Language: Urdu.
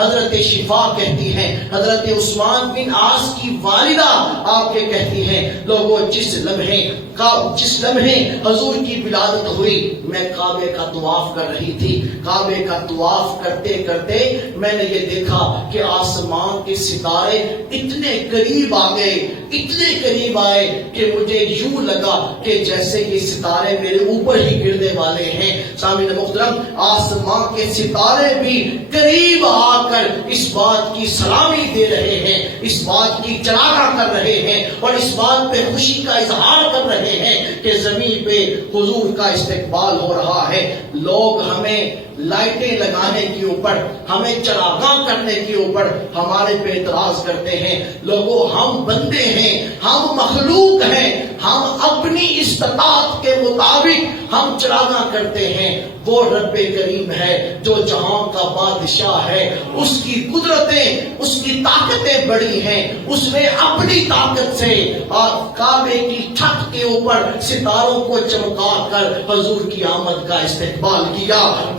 حضرت شفا کہتی ہیں، حضرت عثمان بن عاص کی والدہ آپ کے کہتی ہیں، لوگوں جس لمحے حضور کی ولادت ہوئی میں کعبے کا طواف کر رہی تھی، کعبے کا طواف کرتے کرتے میں نے یہ دیکھا کہ آسمان کے ستارے اتنے قریب آ گئے، اتنے قریب آئے کہ مجھے یوں لگا کہ جیسے یہ ستارے میرے اوپر ہی گرنے والے ہیں۔ سامعین محترم، آسمان کے ستارے بھی قریب آ کر اس بات کی سلامی دے رہے ہیں، اس بات کی چراغاں کر رہے ہیں اور اس بات پہ خوشی کا اظہار کر رہے ہیں کہ زمین پہ حضور کا استقبال ہو رہا ہے۔ لوگ ہمیں لائٹیں لگانے کے اوپر، ہمیں چراغاں کرنے کے اوپر ہمارے پہ اعتراض کرتے ہیں۔ لوگوں، ہم بندے ہیں، ہم مخلوق ہیں، ہم اپنی استطاعت کے مطابق ہم چراغاں کرتے ہیں۔ وہ رب کریم ہے جو جہاں کا بادشاہ ہے، اس کی قدرتیں، اس کی طاقتیں بڑی ہیں، اس نے اپنی طاقت سے کعبے کی چھت کے اوپر ستاروں کو چمکا کر حضور کی آمد کا استقبال کیا۔